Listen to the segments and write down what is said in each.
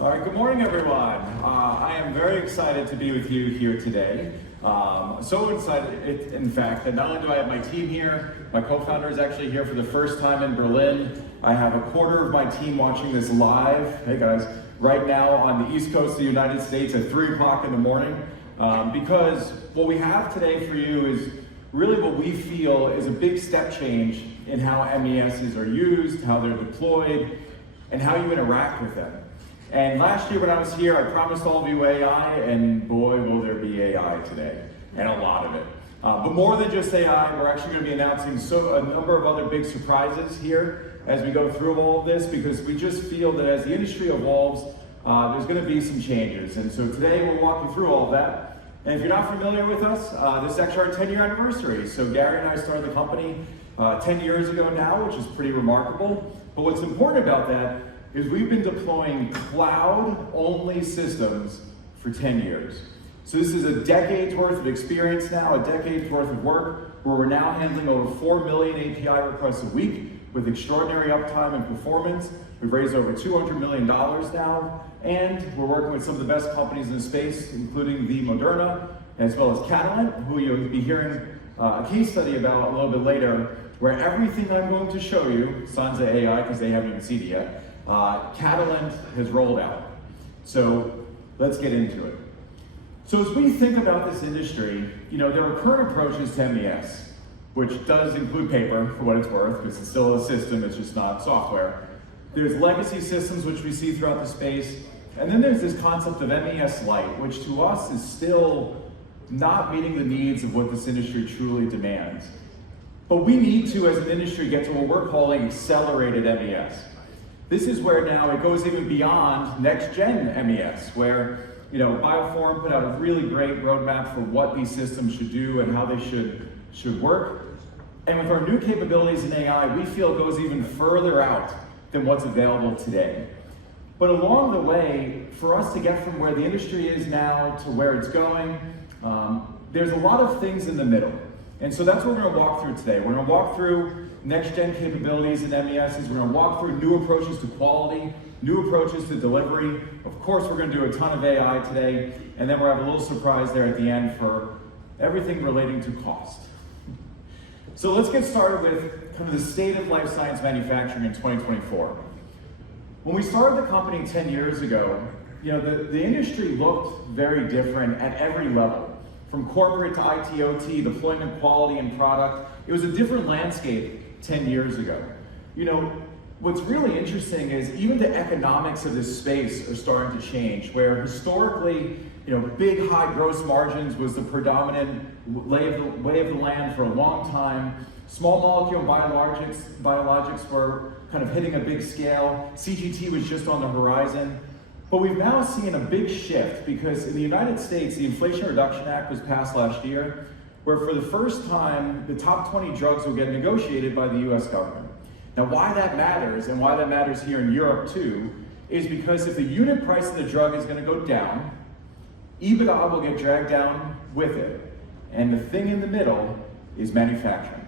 All right, good morning, everyone. I am very excited to be with you here today. So excited, in fact, that not only do I have my team here, my co-founder is actually here for the first time in Berlin. I have a quarter of my team watching this live, hey guys, right now on the East Coast of the United States at 3 o'clock in the morning. Because what we have today for you is really what we feel is a big step change in how MESs are used, how they're deployed, and how you interact with them. And last year when I was here, I promised all of you AI, and boy, will there be AI today, and a lot of it. But more than just AI, we're actually going to be announcing a number of other big surprises here as we go through all of this, because we just feel that as the industry evolves, there's going to be some changes. And so today we'll walk you through all of that. And if you're not familiar with us, this is actually our 10-year anniversary. So Gary and I started the company 10 years ago now, which is pretty remarkable. But what's important about that is we've been deploying cloud-only systems for 10 years. So this is a decade's worth of experience now, a decade's worth of work, where we're now handling over 4 million API requests a week with extraordinary uptime and performance. We've raised over $200 million now, and we're working with some of the best companies in the space, including the Moderna, as well as Catalent, who you'll be hearing a case study about a little bit later, where everything I'm going to show you, sans AI, because they haven't even seen it yet, Catalent has rolled out. So let's get into it. So as we think about this industry, there are current approaches to MES, which does include paper for what it's worth, because it's still a system, it's just not software. There's legacy systems, which we see throughout the space. And then there's this concept of MES Lite, which to us is still not meeting the needs of what this industry truly demands. But we need to, as an industry, get to what we're calling accelerated MES. This is where now it goes even beyond next-gen MES, where Bioforum put out a really great roadmap for what these systems should do and how they should work. And with our new capabilities in AI, we feel it goes even further out than what's available today. But along the way, for us to get from where the industry is now to where it's going, there's a lot of things in the middle. And so that's what we're going to walk through today. We're going to walk through next-gen capabilities in MESs. We're going to walk through new approaches to quality, new approaches to delivery. Of course, we're going to do a ton of AI today, and then we'll have a little surprise there at the end for everything relating to cost. So let's get started with kind of the state of life science manufacturing in 2024. When we started the company 10 years ago, the industry looked very different at every level. From corporate to IT, OT, deployment, quality, and product. It was a different landscape 10 years ago. What's really interesting is even the economics of this space are starting to change, where historically, big high gross margins was the predominant lay of the land for a long time. Small molecule biologics were kind of hitting a big scale. CGT was just on the horizon. But we've now seen a big shift, because in the United States, the Inflation Reduction Act was passed last year, where for the first time, the top 20 drugs will get negotiated by the US government. Now, why that matters, and why that matters here in Europe too, is because if the unit price of the drug is going to go down, EBITDA will get dragged down with it. And the thing in the middle is manufacturing.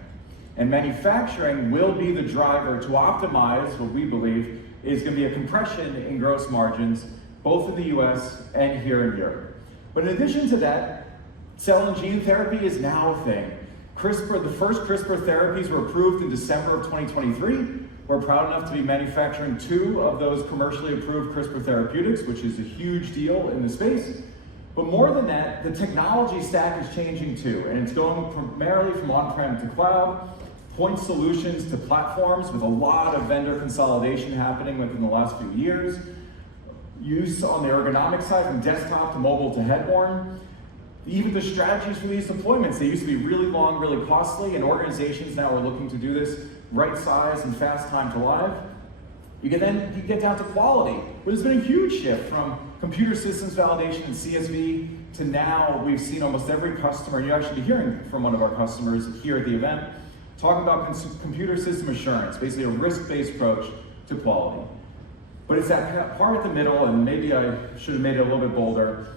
And manufacturing will be the driver to optimize what we believe is going to be a compression in gross margins, both in the US and here in Europe. But in addition to that, cell and gene therapy is now a thing. The first CRISPR therapies were approved in December of 2023. We're proud enough to be manufacturing 2 of those commercially approved CRISPR therapeutics, which is a huge deal in the space. But more than that, the technology stack is changing too, and it's going primarily from on-prem to cloud, point solutions to platforms, with a lot of vendor consolidation happening within the last few years. Use on the ergonomic side, from desktop to mobile to headborne. Even the strategies for these deployments, they used to be really long, really costly, and organizations now are looking to do this right size and fast time to live. You get down to quality, where there's been a huge shift from computer systems validation and CSV to now we've seen almost every customer, and you'll actually be hearing from one of our customers here at the event, talking about computer system assurance, basically a risk-based approach to quality. But it's that part at the middle, and maybe I should have made it a little bit bolder,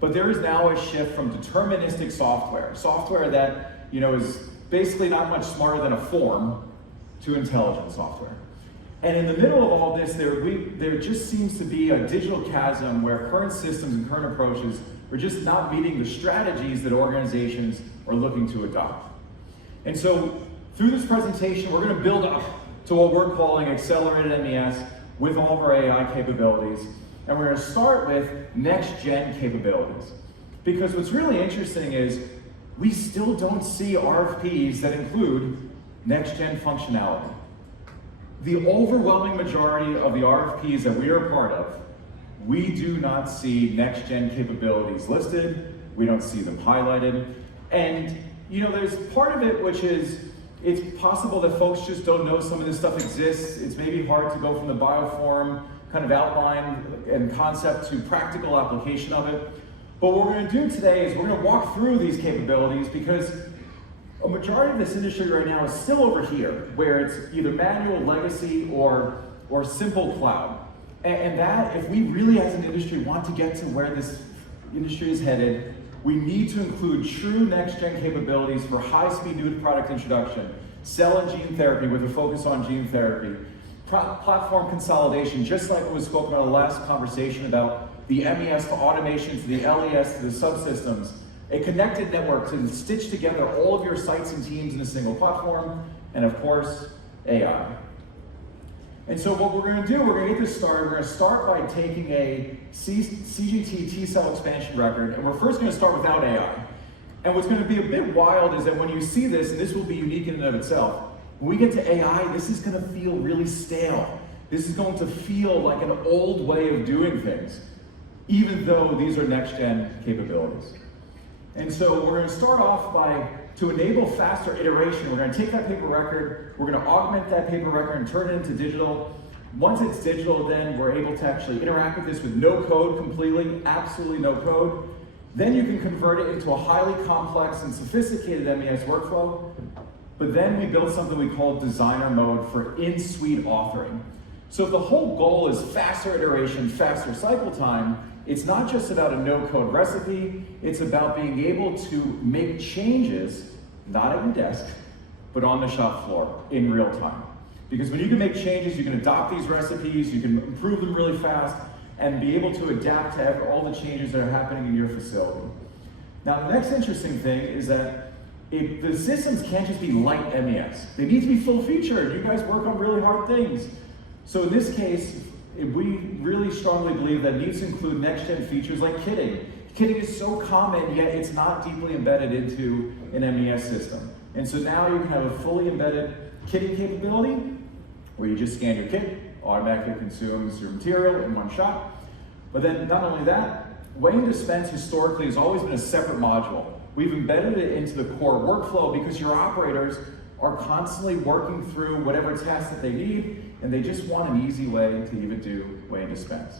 but there is now a shift from deterministic software that is basically not much smarter than a form, to intelligent software. And in the middle of all this, there just seems to be a digital chasm where current systems and current approaches are just not meeting the strategies that organizations are looking to adopt. And so through this presentation, we're going to build up to what we're calling accelerated MES with all of our AI capabilities. And we're going to start with next-gen capabilities. Because what's really interesting is we still don't see RFPs that include next-gen functionality. The overwhelming majority of the RFPs that we are a part of, we do not see next-gen capabilities listed, we don't see them highlighted, and there's part of it which is, it's possible that folks just don't know some of this stuff exists. It's maybe hard to go from the bioform kind of outline and concept to practical application of it. But what we're going to do today is we're going to walk through these capabilities because a majority of this industry right now is still over here, where it's either manual, legacy, or simple cloud. And that, if we really as an industry want to get to where this industry is headed, we need to include true next-gen capabilities for high-speed new product introduction, cell and gene therapy with a focus on gene therapy, platform consolidation, just like was spoken about in the last conversation about the MES to automation to the LES to the subsystems, a connected network to stitch together all of your sites and teams in a single platform, and of course, AI. And so what we're going to do, we're going to get this started. We're going to start by taking a CGT T-cell expansion record, and we're first going to start without AI. And what's going to be a bit wild is that when you see this, and this will be unique in and of itself, when we get to AI, this is going to feel really stale. This is going to feel like an old way of doing things, even though these are next-gen capabilities. And so we're going to start off by, to enable faster iteration, we're going to take that paper record, we're going to augment that paper record and turn it into digital. Once it's digital, then we're able to actually interact with this with no code completely, absolutely no code. Then you can convert it into a highly complex and sophisticated MES workflow. But then we build something we call designer mode for in-suite authoring. So if the whole goal is faster iteration, faster cycle time, it's not just about a no-code recipe, it's about being able to make changes, not at your desk, but on the shop floor in real time. Because when you can make changes, you can adopt these recipes, you can improve them really fast, and be able to adapt to all the changes that are happening in your facility. Now, the next interesting thing is that the systems can't just be light MES. They need to be full-featured. You guys work on really hard things. So in this case, we really strongly believe that it needs to include next-gen features like kitting. Kitting is so common, yet it's not deeply embedded into an MES system. And so now you can have a fully embedded kitting capability where you just scan your kit, automatically consumes your material in one shot. But then not only that, weigh and dispense historically has always been a separate module. We've embedded it into the core workflow because your operators are constantly working through whatever tasks that they need, and they just want an easy way to even do weigh and dispense.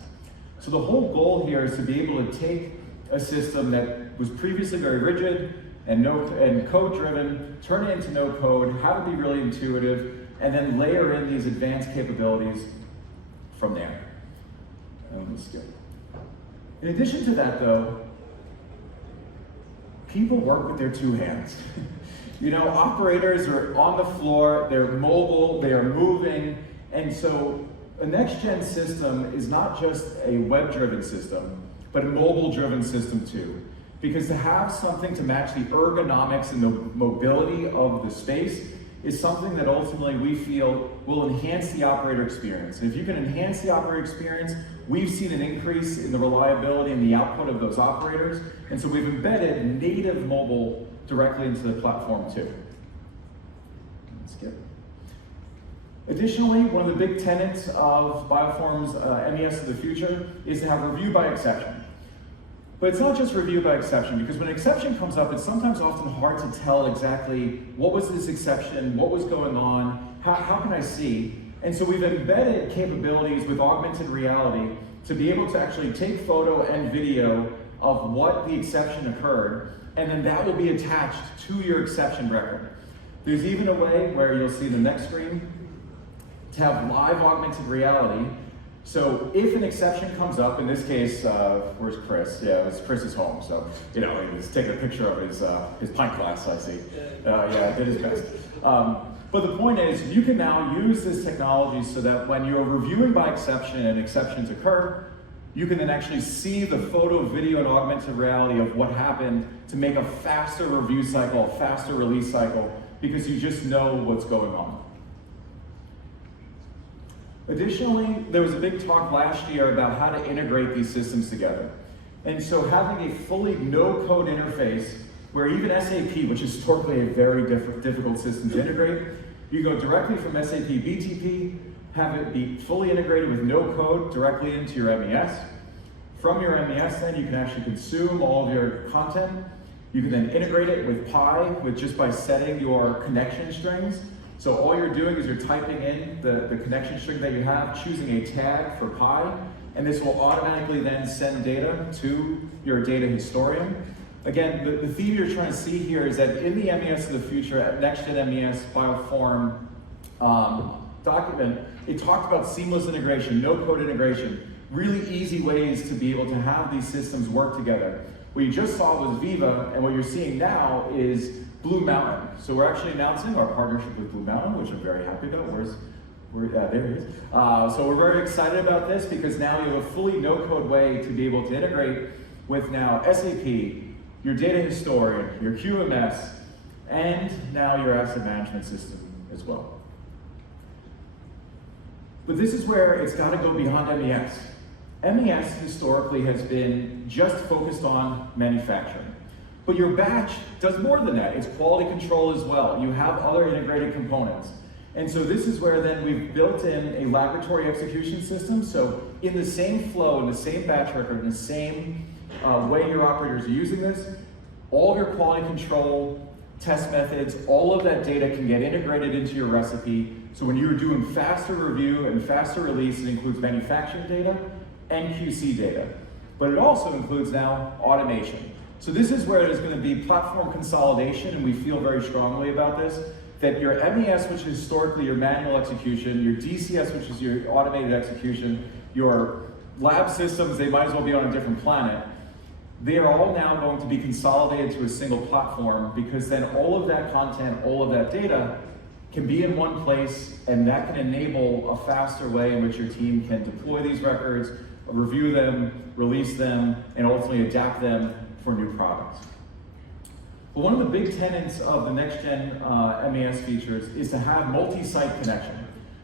So the whole goal here is to be able to take a system that was previously very rigid and code-driven, turn it into no code, have it be really intuitive, and then layer in these advanced capabilities from there. And we'll skip. In addition to that, though, people work with their two hands. Operators are on the floor, they're mobile, they are moving, and so a next-gen system is not just a web-driven system, but a mobile-driven system too. Because to have something to match the ergonomics and the mobility of the space is something that ultimately we feel will enhance the operator experience. And if you can enhance the operator experience, we've seen an increase in the reliability and the output of those operators, and so we've embedded native mobile directly into the platform too. Let's skip. Additionally, one of the big tenets of Bioform's MES of the future is to have review by exception. But it's not just review by exception, because when an exception comes up, it's sometimes often hard to tell exactly what was this exception, what was going on, how can I see? And so we've embedded capabilities with augmented reality to be able to actually take photo and video of what the exception occurred, and then that will be attached to your exception record. There's even a way where you'll see the next screen to have live augmented reality. So if an exception comes up, in this case, where's Chris? Yeah, it's Chris's home. So, he's taking a picture of his pint glass, I see. Yeah, did his best. But the point is, you can now use this technology so that when you're reviewing by exception and exceptions occur, you can then actually see the photo, video, and augmented reality of what happened to make a faster review cycle, a faster release cycle, because you just know what's going on. Additionally, there was a big talk last year about how to integrate these systems together. And so having a fully no-code interface where even SAP, which is historically a very difficult system to integrate, you go directly from SAP BTP, have it be fully integrated with no code directly into your MES. From your MES then, you can actually consume all of your content. You can then integrate it with Pi just by setting your connection strings. So all you're doing is you're typing in the connection string that you have, choosing a tag for Pi, and this will automatically then send data to your data historian. Again, the theme you're trying to see here is that in the MES of the future, at Next-Gen MES Bioform document, it talked about seamless integration, no-code integration, really easy ways to be able to have these systems work together. What you just saw was Viva, and what you're seeing now is Blue Mountain. So we're actually announcing our partnership with Blue Mountain, which I'm very happy about. There he is. So we're very excited about this because now you have a fully no-code way to be able to integrate with now SAP, your data historian, your QMS, and now your asset management system as well. But this is where it's got to go beyond MES. MES historically has been just focused on manufacturing. But your batch does more than that. It's quality control as well. You have other integrated components. And so this is where then we've built in a laboratory execution system. So in the same flow, in the same batch record, in the same way your operators are using this, all of your quality control, test methods, all of that data can get integrated into your recipe. So when you're doing faster review and faster release, it includes manufacturing data and QC data. But it also includes now automation. So this is where there's going to be platform consolidation, and we feel very strongly about this, that your MES, which is historically your manual execution, your DCS, which is your automated execution, your lab systems, they might as well be on a different planet. They are all now going to be consolidated to a single platform, because then all of that content, all of that data can be in one place, and that can enable a faster way in which your team can deploy these records, review them, release them, and ultimately adapt them for new products. But one of the big tenets of the next-gen MES features is to have multi-site connection.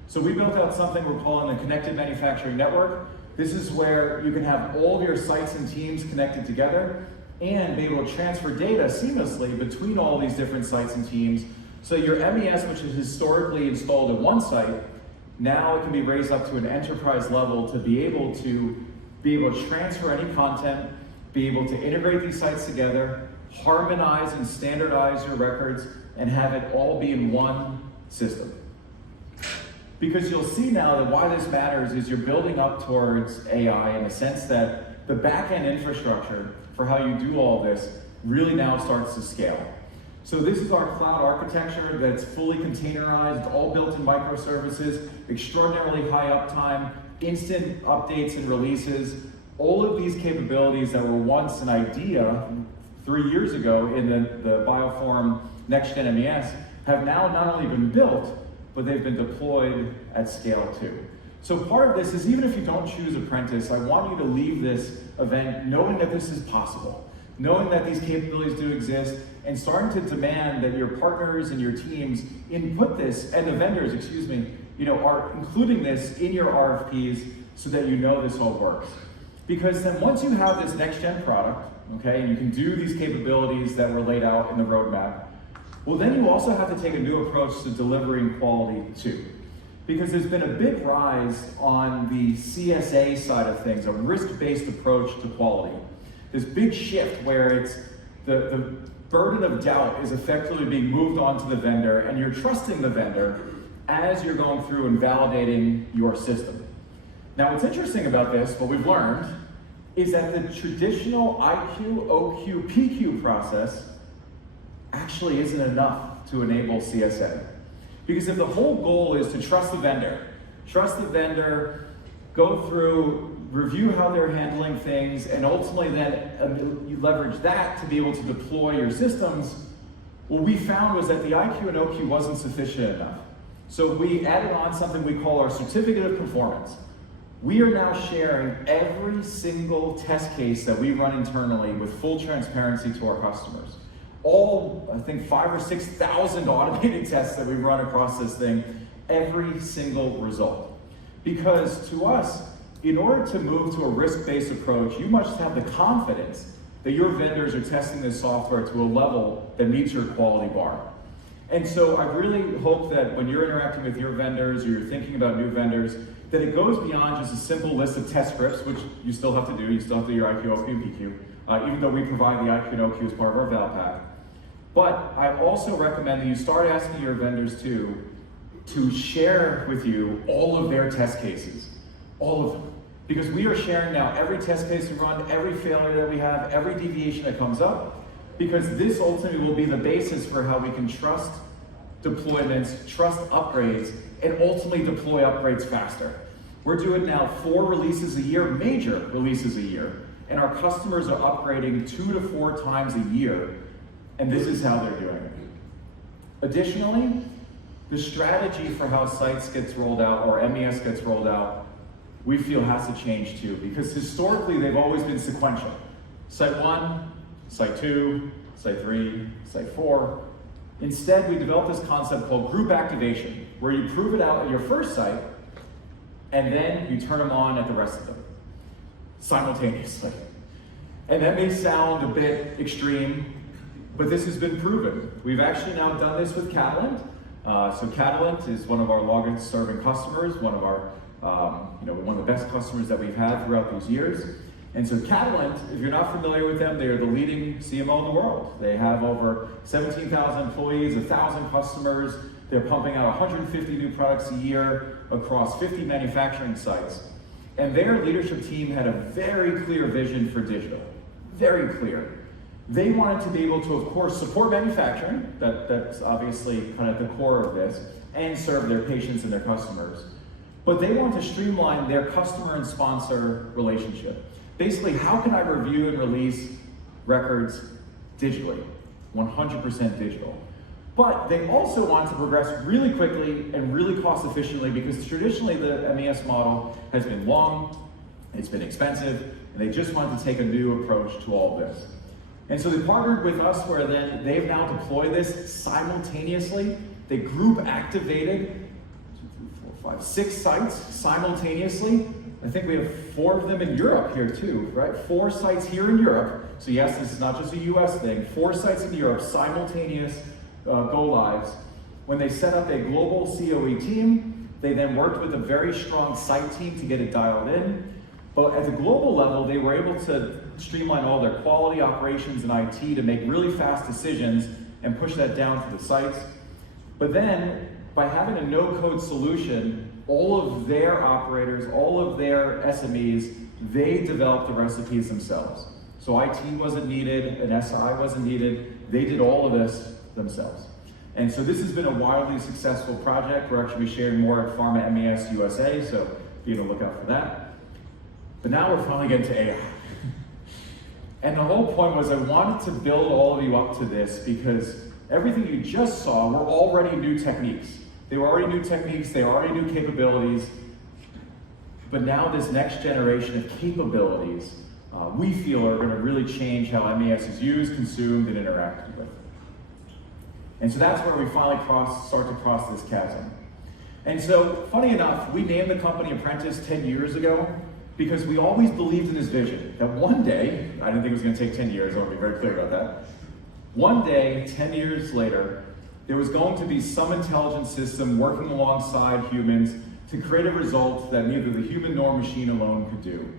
So we built out something we're calling the Connected Manufacturing Network. This is where you can have all of your sites and teams connected together and be able to transfer data seamlessly between all these different sites and teams, so your MES, which is historically installed at one site, now it can be raised up to an enterprise level to be able to transfer any content, be able to integrate these sites together, harmonize and standardize your records, and have it all be in one system. Because you'll see now that why this matters is you're building up towards AI in the sense that the back-end infrastructure for how you do all this really now starts to scale. So this is our cloud architecture that's fully containerized, all built in microservices, extraordinarily high uptime, instant updates and releases. All of these capabilities that were once an idea 3 years ago in the Bioform Next-Gen MES have now not only been built, but they've been deployed at scale too. So part of this is, even if you don't choose Apprentice, I want you to leave this event knowing that this is possible, knowing that these capabilities do exist, and starting to demand that your partners and your teams input this, and the vendors, are including this in your RFPs so that you know this all works. Because then once you have this next-gen product, okay, and you can do these capabilities that were laid out in the roadmap, well, then you also have to take a new approach to delivering quality too. Because there's been a big rise on the CSA side of things, a risk-based approach to quality. This big shift where it's the burden of doubt is effectively being moved onto the vendor, and you're trusting the vendor as you're going through and validating your system. Now, what's interesting about this, what we've learned, is that the traditional IQ, OQ, PQ process actually isn't enough to enable CSA. Because if the whole goal is to trust the vendor, go through, review how they're handling things, and ultimately then you leverage that to be able to deploy your systems, what we found was that the IQ and OQ wasn't sufficient enough. So we added on something we call our certificate of performance. We are now sharing every single test case that we run internally with full transparency to our customers. All, I think, 5,000 or 6,000 automated tests that we run across this thing, every single result. Because to us, in order to move to a risk-based approach, you must have the confidence that your vendors are testing this software to a level that meets your quality bar. And so I really hope that when you're interacting with your vendors or you're thinking about new vendors, that it goes beyond just a simple list of test scripts, which you still have to do. You still have to do your IQ, OQ, and PQ, even though we provide the IQ and OQ as part of our Val Pack. But I also recommend that you start asking your vendors to share with you all of their test cases, all of them. Because we are sharing now every test case we run, every failure that we have, every deviation that comes up, because this ultimately will be the basis for how we can trust deployments, trust upgrades, and ultimately deploy upgrades faster. We're doing now 4 releases a year, major releases a year, and our customers are upgrading 2 to 4 times a year, and this is how they're doing it. Additionally, the strategy for how sites gets rolled out or MES gets rolled out, we feel has to change too, because historically they've always been sequential. Site 1, Site 2, Site 3, Site 4. Instead, we developed this concept called group activation, where you prove it out at your first site, and then you turn them on at the rest of them, simultaneously. And that may sound a bit extreme, but this has been proven. We've actually now done this with Catalent. So Catalent is one of our longest serving customers, one of our, one of the best customers that we've had throughout those years. And so Catalent, if you're not familiar with them, they are the leading CMO in the world. They have over 17,000 employees, 1,000 customers. They're pumping out 150 new products a year across 50 manufacturing sites. And their leadership team had a very clear vision for digital, very clear. They wanted to be able to, of course, support manufacturing, that's obviously kind of the core of this, and serve their patients and their customers. But they want to streamline their customer and sponsor relationship. Basically, how can I review and release records digitally, 100% digital? But they also want to progress really quickly and really cost efficiently, because traditionally the MES model has been long, it's been expensive, and they just wanted to take a new approach to all of this. And so they partnered with us, where then they've now deployed this simultaneously. They group activated 6 sites simultaneously. I think we have 4 of them in Europe here too, right? 4 sites here in Europe. So yes, this is not just a US thing. 4 sites in Europe, simultaneous go lives. When they set up a global COE team, they then worked with a very strong site team to get it dialed in. But at the global level, they were able to streamline all their quality operations and IT to make really fast decisions and push that down to the sites. But then, by having a no-code solution, all of their operators, all of their SMEs, they developed the recipes themselves. So IT wasn't needed, an SI wasn't needed, they did all of this themselves. And so this has been a wildly successful project. We're actually sharing more at Pharma MES USA, so be on the lookout for that. But now we're finally getting to AI. And the whole point was I wanted to build all of you up to this, because everything you just saw were already new techniques. They were already new techniques, they were already new capabilities. But now this next generation of capabilities, we feel are going to really change how MES is used, consumed, and interacted with. And so that's where we finally start to cross this chasm. And so, funny enough, we named the company Apprentice 10 years ago, because we always believed in this vision, that one day, I didn't think it was going to take 10 years, I want to be very clear about that. One day, 10 years later, there was going to be some intelligent system working alongside humans to create a result that neither the human nor machine alone could do.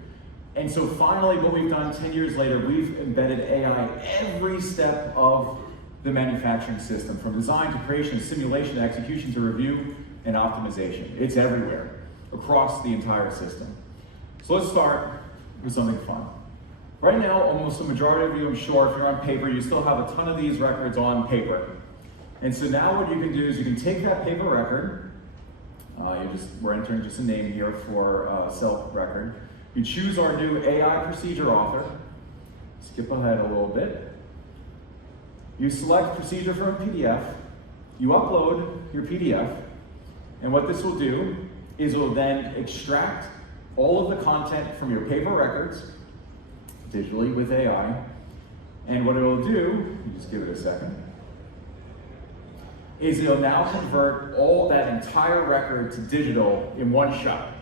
And so finally, what we've done 10 years later, we've embedded AI every step of the manufacturing system, from design to creation, simulation to execution to review and optimization. It's everywhere, across the entire system. So let's start with something fun. Right now, almost the majority of you, I'm sure, if you're on paper, you still have a ton of these records on paper. And so now what you can do is you can take that paper record, we're entering just a name here for cell record. You choose our new AI procedure author, skip ahead a little bit. You select procedure from PDF, you upload your PDF, and what this will do is it will then extract all of the content from your paper records digitally with AI. And what it will do, just give it a second, is it'll now convert all that entire record to digital in one shot.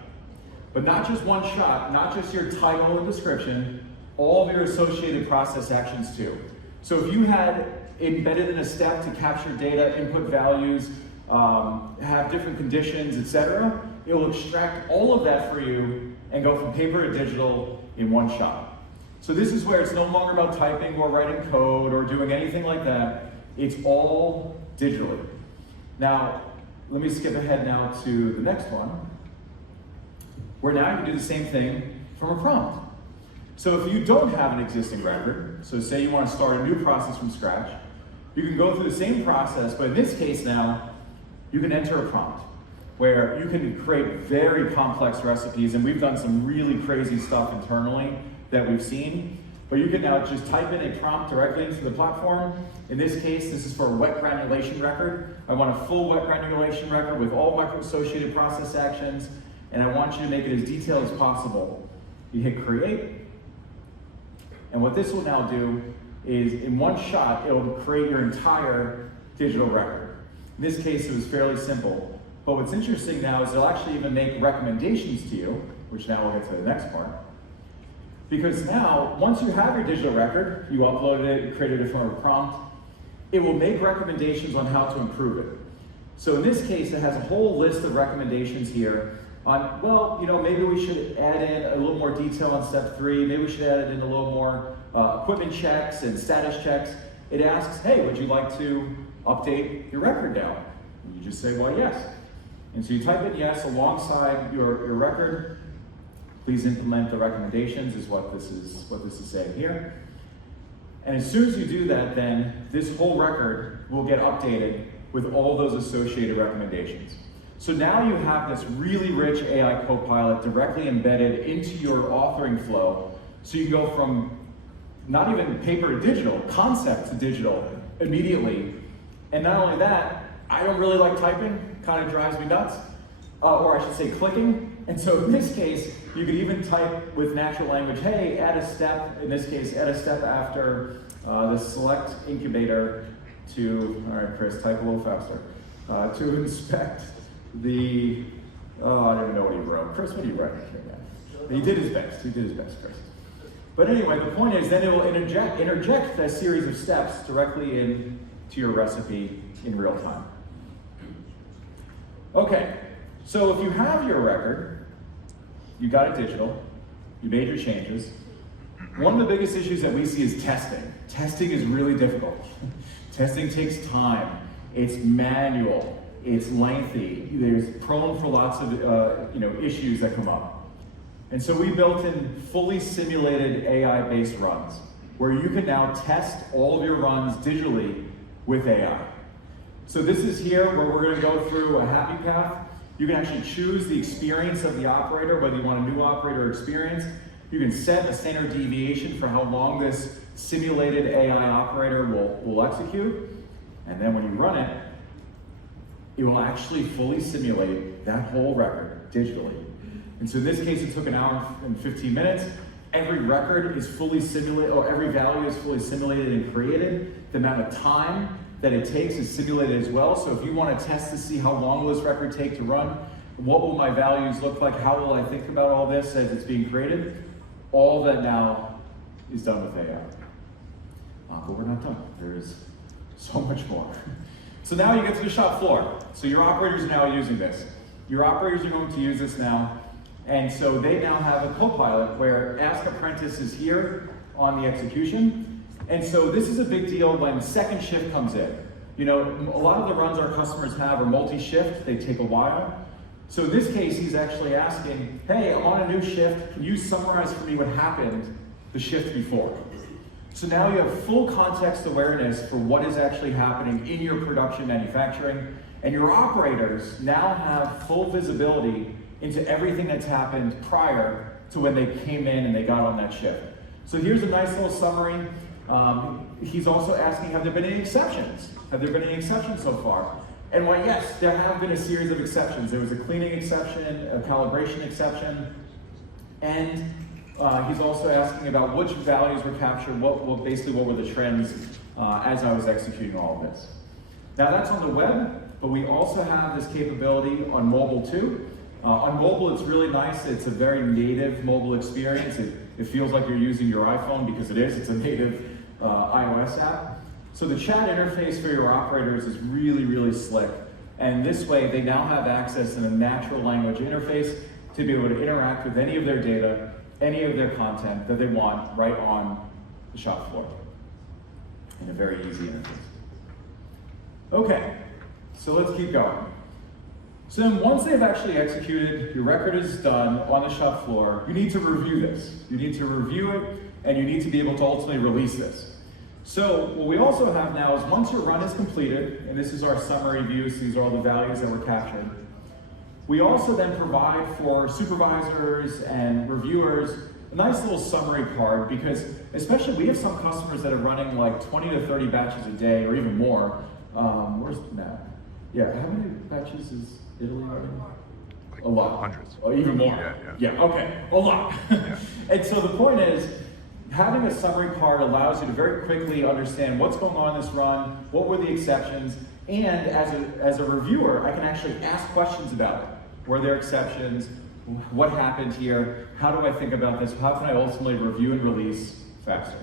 But not just one shot, not just your title and description, all of your associated process actions too. So if you had embedded in a step to capture data, input values, have different conditions, etc., it will extract all of that for you and go from paper to digital in one shot. So this is where it's no longer about typing or writing code or doing anything like that. It's all digitally. Now, let me skip ahead now to the next one, where now you can do the same thing from a prompt. So if you don't have an existing record, so say you want to start a new process from scratch, you can go through the same process, but in this case now, you can enter a prompt where you can create very complex recipes, and we've done some really crazy stuff internally that we've seen, but you can now just type in a prompt directly into the platform. In this case, this is for a wet granulation record. I want a full wet granulation record with all my associated process actions, and I want you to make it as detailed as possible. You hit create, and what this will now do is in one shot, it will create your entire digital record. In this case, it was fairly simple, but what's interesting now is it'll actually even make recommendations to you, which now we'll get to the next part. Because now, once you have your digital record, you uploaded it, you created it from a prompt, it will make recommendations on how to improve it. So in this case, it has a whole list of recommendations here on, well, maybe we should add in a little more detail on step 3, maybe we should add in a little more equipment checks and status checks. It asks, hey, would you like to update your record now? And you just say, well, yes. And so you type in yes alongside your record. Please implement the recommendations is what this is saying here. And as soon as you do that, then this whole record will get updated with all those associated recommendations. So now you have this really rich AI copilot directly embedded into your authoring flow. So you go from not even paper to digital, concept to digital immediately. And not only that, I don't really like typing, kind of drives me nuts. Or I should say clicking. And so in this case, you could even type with natural language, hey, add a step, in this case, add a step after the select incubator to, all right, Chris, type a little faster, to inspect the, I don't even know what he wrote. Chris, what do you write? He did his best, Chris. But anyway, the point is then it will interject that series of steps directly into your recipe in real time. Okay, so if you have your record, you got it digital, you made your changes. One of the biggest issues that we see is testing. Testing is really difficult. Testing takes time, it's manual, it's lengthy, there's prone for lots of issues that come up. And so we built in fully simulated AI-based runs, where you can now test all of your runs digitally with AI. So this is here where we're gonna go through a happy path. You can actually choose the experience of the operator, whether you want a new operator experience. You can set a standard deviation for how long this simulated AI operator will execute. And then when you run it, it will actually fully simulate that whole record digitally. And so in this case, it took 1 hour and 15 minutes. Every record is fully simulated, or every value is fully simulated and created. The amount of time that it takes is simulated as well. So if you want to test to see how long will this record take to run, what will my values look like, how will I think about all this as it's being created, all that now is done with AI. But we're not done. There is so much more. So now you get to the shop floor. So your operators are now using this. Your operators are going to use this now. And so they now have a copilot where Ask Apprentice is here on the execution. And so this is a big deal when second shift comes in. A lot of the runs our customers have are multi-shift, they take a while. So in this case, he's actually asking, hey, I'm on a new shift, can you summarize for me what happened the shift before? So now you have full context awareness for what is actually happening in your production manufacturing, and your operators now have full visibility into everything that's happened prior to when they came in and they got on that shift. So here's a nice little summary. He's also asking, have there been any exceptions? Have there been any exceptions so far? And why, yes, there have been a series of exceptions. There was a cleaning exception, a calibration exception, and he's also asking about which values were captured, basically what were the trends as I was executing all of this. Now that's on the web, but we also have this capability on mobile too. On mobile, it's really nice. It's a very native mobile experience. It feels like you're using your iPhone because it is. It's a native iOS app. So the chat interface for your operators is really, really slick. And this way, they now have access in a natural language interface to be able to interact with any of their data, any of their content that they want right on the shop floor in a very easy interface. Okay, so let's keep going. So then once they've actually executed, your record is done on the shop floor, you need to review this. You need to review it, and you need to be able to ultimately release this. So what we also have now is once your run is completed, and this is our summary view, so these are all the values that were captured, we also then provide for supervisors and reviewers a nice little summary card, because especially we have some customers that are running like 20 to 30 batches a day or even more. Where's Matt? Yeah, how many batches is Italy running? Like a lot. Hundreds. Oh, even more. Yeah, okay, a lot. Yeah. And so the point is, having a summary card allows you to very quickly understand what's going on in this run, what were the exceptions, and as a reviewer, I can actually ask questions about it. Were there exceptions? What happened here? How do I think about this? How can I ultimately review and release faster?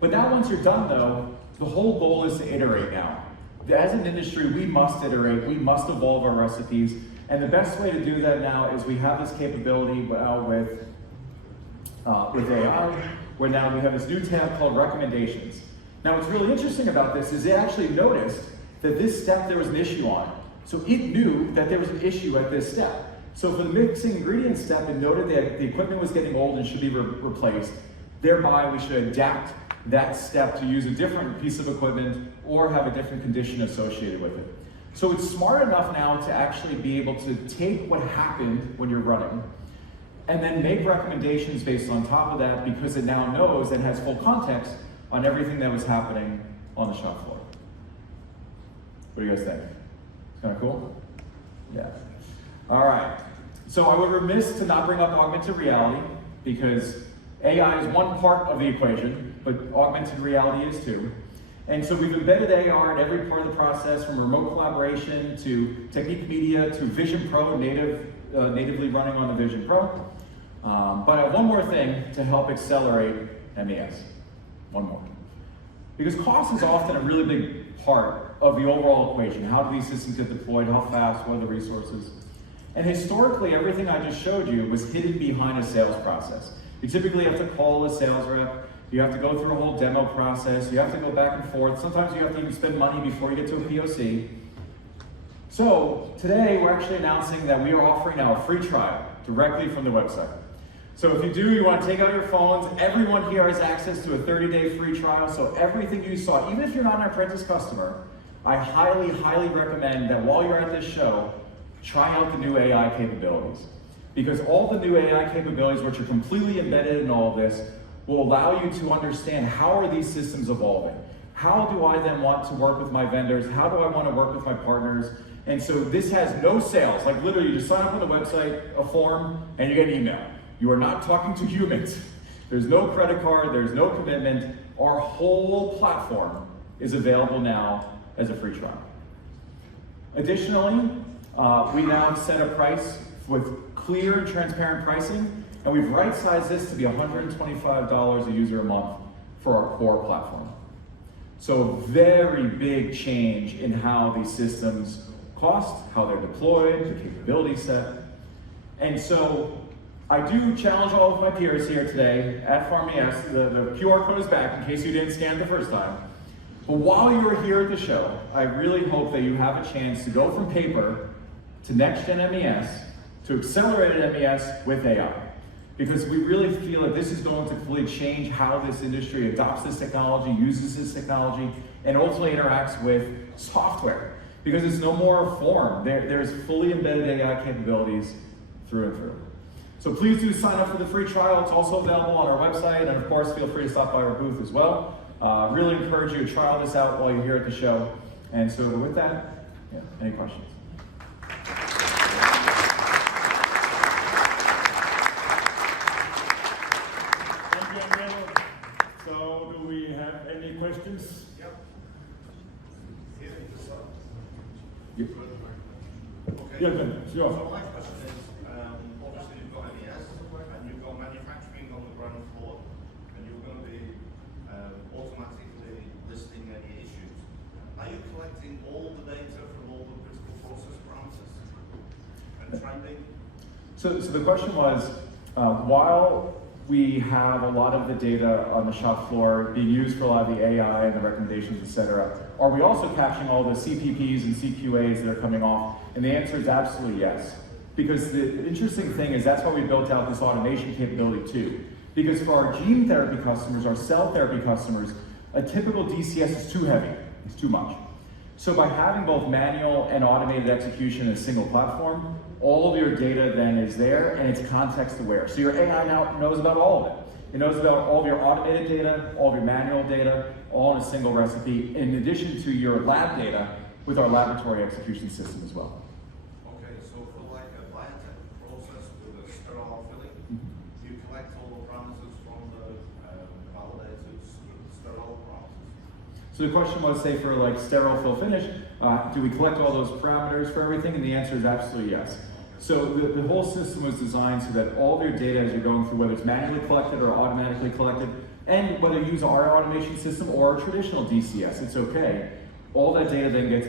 But now once you're done though, the whole goal is to iterate now. As an industry, we must iterate, we must evolve our recipes, and the best way to do that now is we have this capability with AI, where now we have this new tab called recommendations. Now what's really interesting about this is it actually noticed that this step there was an issue on. So it knew that there was an issue at this step. So for the mixing ingredients step, it noted that the equipment was getting old and should be replaced. Thereby, we should adapt that step to use a different piece of equipment or have a different condition associated with it. So it's smart enough now to actually be able to take what happened when you're running and then make recommendations based on top of that, because it now knows and has full context on everything that was happening on the shop floor. What do you guys think? It's kind of cool? Yeah. All right. So I would remiss to not bring up augmented reality, because AI is one part of the equation, but augmented reality is too. And so we've embedded AR in every part of the process, from remote collaboration to Technique Media to Vision Pro, natively running on the Vision Pro. But I have one more thing to help accelerate MES. One more. Because cost is often a really big part of the overall equation. How do these systems get deployed? How fast? What are the resources? And historically, everything I just showed you was hidden behind a sales process. You typically have to call a sales rep. You have to go through a whole demo process. You have to go back and forth. Sometimes you have to even spend money before you get to a POC. So today, we're actually announcing that we are offering now a free trial directly from the website. So if you want to take out your phones, everyone here has access to a 30-day free trial. So everything you saw, even if you're not an apprentice customer, I highly, highly recommend that while you're at this show, try out the new AI capabilities. Because all the new AI capabilities, which are completely embedded in all of this, will allow you to understand how are these systems evolving. How do I then want to work with my vendors? How do I want to work with my partners? And so this has no sales. Like literally, you just sign up on the website, a form, and you get an email. You are not talking to humans. There's no credit card, there's no commitment. Our whole platform is available now as a free trial. Additionally, we now have set a price with clear and transparent pricing, and we've right-sized this to be $125 a user a month for our core platform. So very big change in how these systems cost, how they're deployed, the capability set. And so I do challenge all of my peers here today at MES. The QR code is back in case you didn't scan it the first time. But while you're here at the show, I really hope that you have a chance to go from paper to next-gen MES to accelerated MES with AI. Because we really feel that this is going to completely change how this industry adopts this technology, uses this technology, and ultimately interacts with software. Because it's no more a form. There's fully embedded AI capabilities through and through. So please do sign up for the free trial. It's also available on our website, and of course, feel free to stop by our booth as well. Really encourage you to try all this out while you're here at the show. And so with that, yeah, any questions? Thank you, Emil. So do we have any questions? Yep. Yep. Okay. Yeah, then, sure. So my question is, obviously you've got MES and you've got manufacturing on the ground floor, and you're going to be automatically listing any issues. Are you collecting all the data from all the critical process parameters and trending? So the question was, while we have a lot of the data on the shop floor being used for a lot of the AI and the recommendations, et cetera, are we also capturing all the CPPs and CQAs that are coming off? And the answer is absolutely yes. Because the interesting thing is that's why we built out this automation capability too. Because for our gene therapy customers, our cell therapy customers, a typical DCS is too heavy, it's too much. So by having both manual and automated execution in a single platform, all of your data then is there and it's context aware. So your AI now knows about all of it. It knows about all of your automated data, all of your manual data, all in a single recipe, in addition to your lab data with our laboratory execution system as well. Okay, so for like a biotech process with a sterile filling, you collect all the parameters from the validated sterile parameters? So the question was, say for like sterile fill finish, do we collect all those parameters for everything? And the answer is absolutely yes. So the whole system was designed so that all of your data as you're going through, whether it's manually collected or automatically collected, and whether you use our automation system or a traditional DCS, it's okay. All that data then gets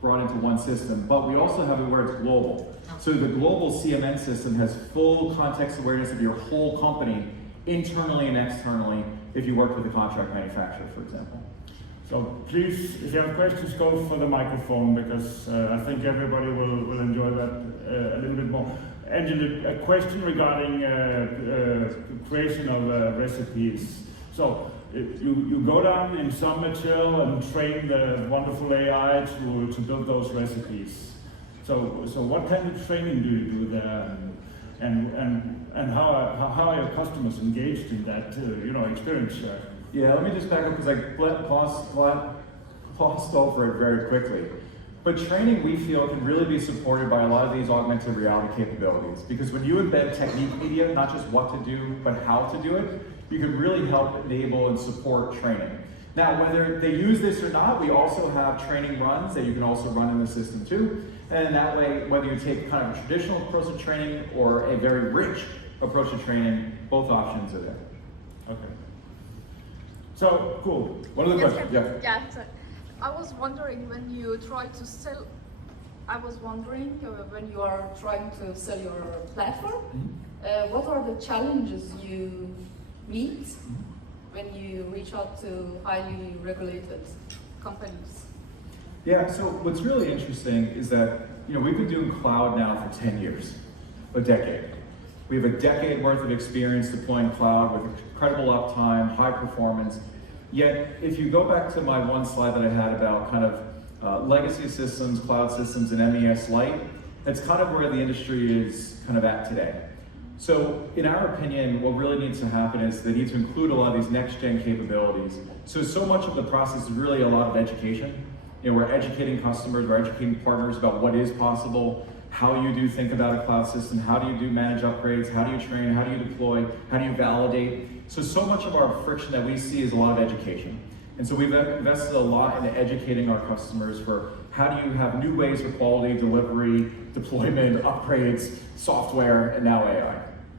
brought into one system, but we also have it where it's global. So the global CMN system has full context awareness of your whole company, internally and externally, if you work with a contract manufacturer, for example. So please, if you have questions, go for the microphone, because I think everybody will enjoy that a little bit more. Angela, a question regarding creation of recipes. So you go down in some material and train the wonderful AI to build those recipes. So what kind of training do you do there, and how are your customers engaged in that experience? Yeah, let me just back up because I glossed over it very quickly. But training, we feel, can really be supported by a lot of these augmented reality capabilities. Because when you embed technique media, not just what to do, but how to do it, you can really help enable and support training. Now, whether they use this or not, we also have training runs that you can also run in the system too. And in that way, whether you take kind of a traditional approach to training or a very rich approach to training, both options are there. Okay. So, cool. One other question? Yeah, so I was wondering when you try to sell, when you are trying to sell your platform, what are the challenges you meet when you reach out to highly regulated companies? Yeah, so what's really interesting is that, we've been doing cloud now for 10 years, a decade. We have a decade worth of experience deploying cloud with incredible uptime, high performance. Yet, if you go back to my one slide that I had about kind of legacy systems, cloud systems, and MES Lite, that's kind of where the industry is kind of at today. So, in our opinion, what really needs to happen is they need to include a lot of these next-gen capabilities. So much of the process is really a lot of education. We're educating customers, we're educating partners about what is possible, how you do think about a cloud system, how do you do manage upgrades, how do you train, how do you deploy, how do you validate. So much of our friction that we see is a lot of education. And so we've invested a lot in educating our customers for how do you have new ways for quality, delivery, deployment, upgrades, software, and now AI.